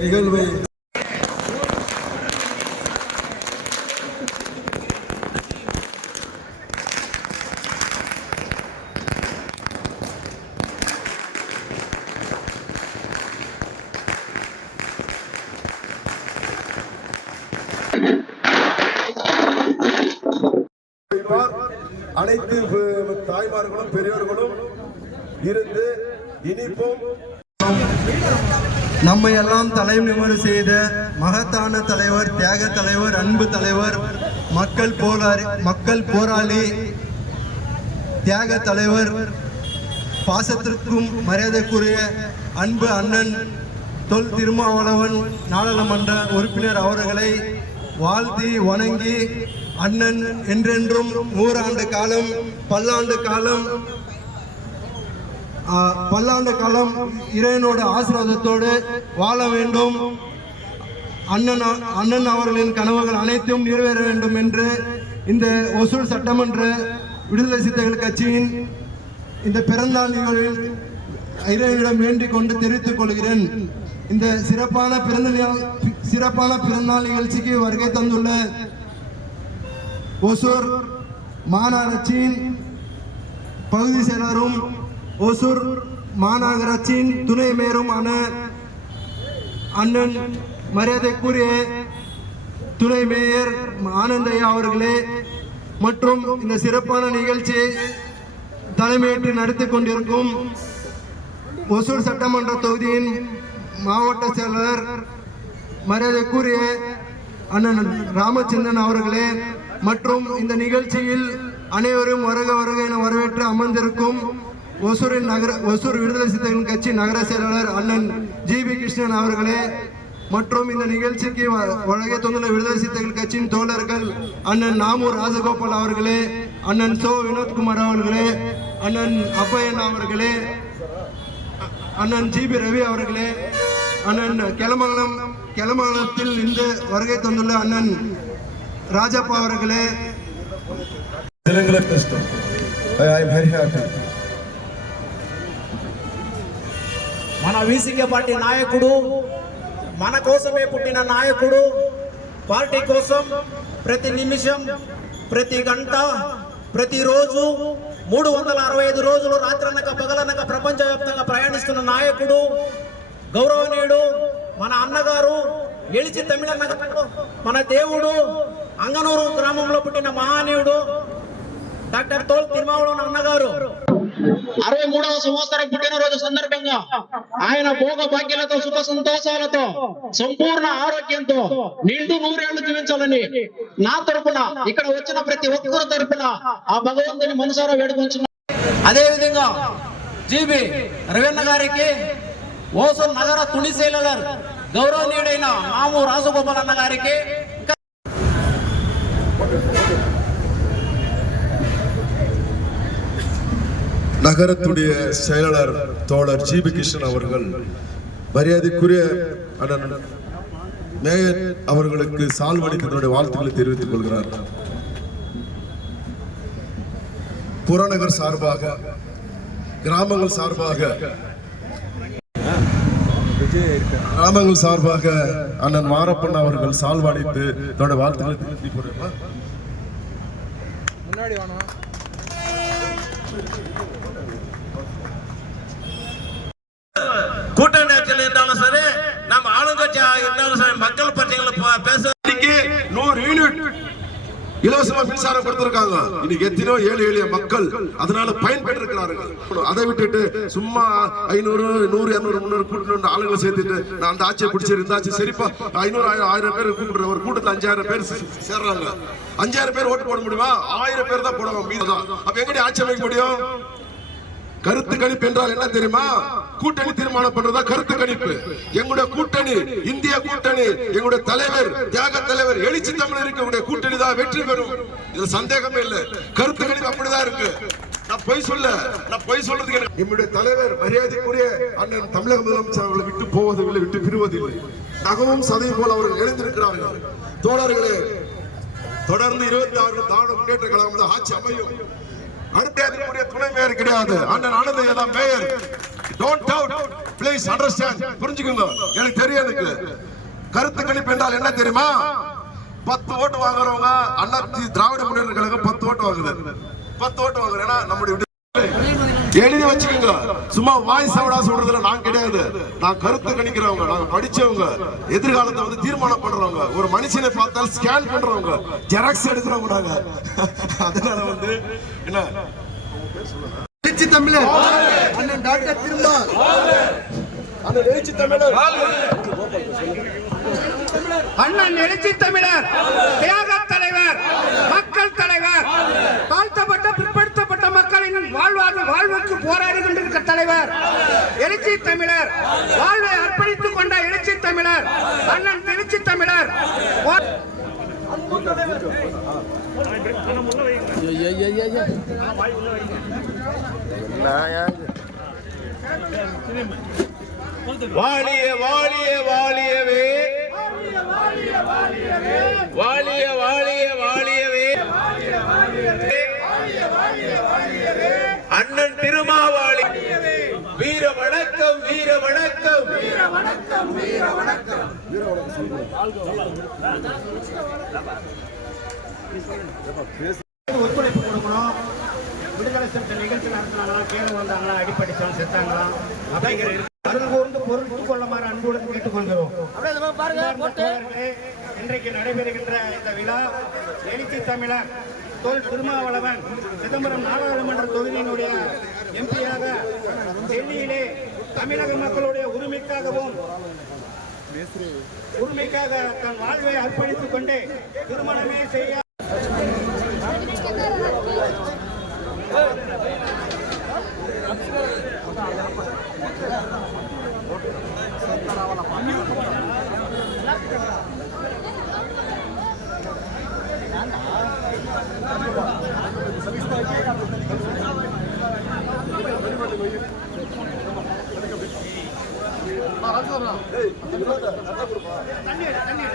நிகழ்வை அனைத்து தாய்மார்களும் பெரியோர்களும் இருந்து இனிப்பும் நம்மை எல்லாம் தலைநிமிர செய்த மகத்தான தலைவர் தியாக தலைவர் அன்பு தலைவர் மக்கள் போராளி மக்கள் போராளி தியாக தலைவர் பாசத்திற்கும் மரியாதைக்குரிய அன்பு அண்ணன் தொல் திருமாவளவன் நாடாளுமன்ற உறுப்பினர் அவர்களை வாழ்த்தி வணங்கி அண்ணன் என்றென்றும் நூறாண்டு காலம் பல்லாண்டு காலம் பல்லாண்டு காலம் இறைவனோட ஆசீர்வாதத்தோடு வாழ வேண்டும். அண்ணன் அண்ணன் அவர்களின் கனவுகள் அனைத்தும் நிறைவேற வேண்டும் என்று இந்த ஒசூர் சட்டமன்ற விடுதலை சிறுத்தைகள் கட்சியின் இந்த பிறந்தநாள் நிகழ்வில் இறைவனிடம் வேண்டிக் கொண்டு தெரிவித்துக் கொள்கிறேன். இந்த சிறப்பான பிறந்த சிறப்பான பிறந்தநாள் நிகழ்ச்சிக்கு வருகை தந்துள்ள ஒசூர் மாநகராட்சியின் பகுதி செயலரும் ஒசூர் மாநகராட்சியின் துணை மேயருமான அண்ணன் மரியாதைக்குரிய துணை மேயர் ஆனந்தையா அவர்களே மற்றும் இந்த சிறப்பான நிகழ்ச்சியை தலைமையேற்று நடத்தி கொண்டிருக்கும் ஒசூர் சட்டமன்ற தொகுதியின் மாவட்ட செயலர் மரியாதைக்குரிய அண்ணன் ராமச்சந்திரன் அவர்களே மற்றும் இந்த நிகழ்ச்சியில் அனைவரும் வருக வருக என வரவேற்று அமர்ந்திருக்கும் ஒசூரில் நகர ஒசூர் விடுதலை சிறுத்தைகள் கட்சி நகர செயலாளர் அண்ணன் ஜி பி கிருஷ்ணன் அவர்களே மற்றும் இந்த நிகழ்ச்சிக்கு வழங்க தந்துள்ள விடுதலை சிறுத்தைகள் கட்சியின் தோழர்கள் அண்ணன் நாமூர் ராஜகோபால் அவர்களே அண்ணன் சோ. வினோத்குமார் அவர்களே அண்ணன் அப்பையன் அவர்களே அண்ணன் ஜி பி ரவி அவர்களே அண்ணன் கிளமங்கலம் கிளமங்கலத்தில் இருந்து வருகை தந்துள்ள அண்ணன் ராஜப்பா அவர்களே. தெலுங்குல கஷ்டம் ஐ ஐ வெரி ஹாப்பி మన వీసీకే పార్టీ నాయకుడు మన కోసమే పుట్టిన నాయకుడు పార్టీ కోసం ప్రతి నిమిషం ప్రతి గంట ప్రతిరోజు మూడు వందల అరవై ఐదు రోజులు రాత్రనక పగలనక ప్రపంచవ్యాప్తంగా ప్రయాణిస్తున్న నాయకుడు గౌరవనీయుడు మన అన్నగారు గెలిచి తమిళన్న మన దేవుడు అంగనూరు గ్రామంలో పుట్టిన మహానీయుడు డాక్టర్ తోల్ తిరుమావళవన్ అన్నగారు. అరవై మూడవ సంవత్సరం పుట్టినరోజు సందర్భంగా ఆయన భోగ భాగ్యాలతో సుఖ సంతోషాలతో సంపూర్ణ ఆరోగ్యంతో నిండు నూరేళ్ళు జీవించాలని నా తరపున ఇక్కడ వచ్చిన ప్రతి ఒక్కరి తరపున ఆ భగవంతుని మనసారా వేడుకొంచున్నా అదే విధంగా జీబి రవీణ గారికి ఓసూరు నగర తుని గౌరవనీయుడైన నాము రాజగోపాల్ అన్న గారికి நகரத்துடைய செயலாளர் தோழர் ஜிபி கிருஷ்ணன் அவர்கள் மரியாதைக்குரிய அண்ணன் மேயர் அவர்களுக்கு சால்வடித்து தன்னுடைய வாழ்த்துக்களை தெரிவித்துக் கொள்கிறார். புறநகர் சார்பாக கிராமங்கள் சார்பாக கிராமங்கள் சார்பாக அண்ணன் மாரப்பன் அவர்கள் சால்வடித்து தன்னுடைய வாழ்த்துக்களை தெரிவித்துக் கொள்கிறார் கூட்டணி பற்றிகளை பேச நூறு யூனிட். இலவசமா மின்சாரம் கொடுத்திருக்காங்க. இன்னைக்கு எத்தனையோ ஏழை எளிய மக்கள் அதனால பயன்பெற்று இருக்கிறார்கள் அதை விட்டுட்டு சும்மா ஐநூறு நூறு இரநூறு முந்நூறு கூட்டணும் ஆளுங்களை சேர்த்துட்டு நான் அந்த ஆட்சியை பிடிச்சிரு சரிப்பா. ஐநூறு ஆயிரம் ஆயிரம் பேர் கூப்பிடுற ஒரு கூட்டத்தில் அஞ்சாயிரம் பேர் சேர்றாங்க. அஞ்சாயிரம் பேர் ஓட்டு போட முடியுமா? ஆயிரம் பேர் தான் போடுவாங்க அப்ப எங்கடி ஆட்சி அமைக்க முடியும்? கருத்து கணிப்பு என்றால் என்ன தெரியுமா? கூட்டணி தீர்மானம் பண்றதா கருத்து கணிப்பு. எங்களுடைய கூட்டணி இந்திய கூட்டணி எங்களுடைய தலைவர் தியாக தலைவர் எழுச்சி தமிழருக்கு கூட்டணி தான் வெற்றி பெறும். இதுல சந்தேகமே இல்லை. கருத்து கணிப்பு அப்படிதான் இருக்கு. நான் பொய் சொல்ல நான் பொய் சொல்றதுக்கு எனக்கு- எங்களுடைய தலைவர் மரியாதைக்குரிய அண்ணன் தமிழக முதலமைச்சர் அவர்களை விட்டு போவதில்லை விட்டு பிரிவதில்லை. நகவும் சதையும் போல அவர்கள் எழுந்திருக்கிறார்கள். தோழர்களே தொடர்ந்து இருபத்தி ஆறு திராவிட முன்னேற்ற கழகம் ஆட்சி அமையும். அடுத்த துணை மேயர் கிடையாது. அண்ணன் ஆனந்தையா தான் mayor. Don't doubt please understand புரிஞ்சுக்கோங்க. எனக்கு தெரியும் எனக்கு. கருத்து கணிப்பு என்றால் என்ன தெரியுமா? பத்து ஓட்டு வாங்குறவங்க அண்ணா திராவிட முன்னேற்ற கழகம் பத்து ஓட்டு வாங்குது. பத்து ஓட்டு வாங்குறேன்னா நம்முடைய எழுதி வச்சுக்கோங்க. சும்மா வாய் சவடா சொல்றதுல நான் கிடையாது. நான் கருத்து கணிக்கிறவங்க நாங்க படிச்சவங்க எதிர்காலத்தை வந்து தீர்மானம் பண்றவங்க ஒரு மனுஷனை பார்த்தால் ஸ்கேன் பண்றவங்க ஜெராக்ஸ் எடுக்கிறவங்க நாங்க. அதனால வந்து என்ன? எழுச்சி தமிழர். அண்ணன் டாக்டர் திருமா அந்த எழுச்சி தமிழர். அண்ணன் எழுச்சி தமிழர். தியாக தலைவர் மக்கள் தலைவர் தாழ்த்தப்பட்ட பிற்படுத்தப்பட்ட மக்களின் வாழ்வாதார வாழ்வுக்கு போராடுகின்ற தலைவர் எழுச்சி தமிழர். வாழ்வை அர்ப்பணித்துக் கொண்ட எழுச்சி தமிழர். அண்ணன் எழுச்சி தமிழர். வாழிய வாழிய வாழியவே வாழிய வாழிய வணக்கம் வீர வணக்கம் வீர வணக்கம் வீர வணக்கம் ஒத்துழைப்பு கொடுக்கணும். விடுதலை சிறுத்தை நிகழ்ச்சி நடத்தினாங்களா கீழே வந்தாங்களா அடிப்படிச்சாலும் செத்தாங்களா? அப்படிங்கிற அருள் கூர்ந்து பொருள் கொள்ளுமாறு அன்புடன் கேட்டுக்கொள்கிறோம். இன்றைக்கு நடைபெறுகின்ற இந்த விழா எழுச்சி தமிழர் தொல் திருமாவளவன் சிதம்பரம் நாடாளுமன்ற தொகுதியினுடைய எம்பியாக டெல்லியிலே தமிழக மக்களுடைய உரிமைக்காகவும் உரிமைக்காக தன் வாழ்வை அர்ப்பணித்துக் கொண்டு திருமணமே செய்ய தண்ணி தண்ணி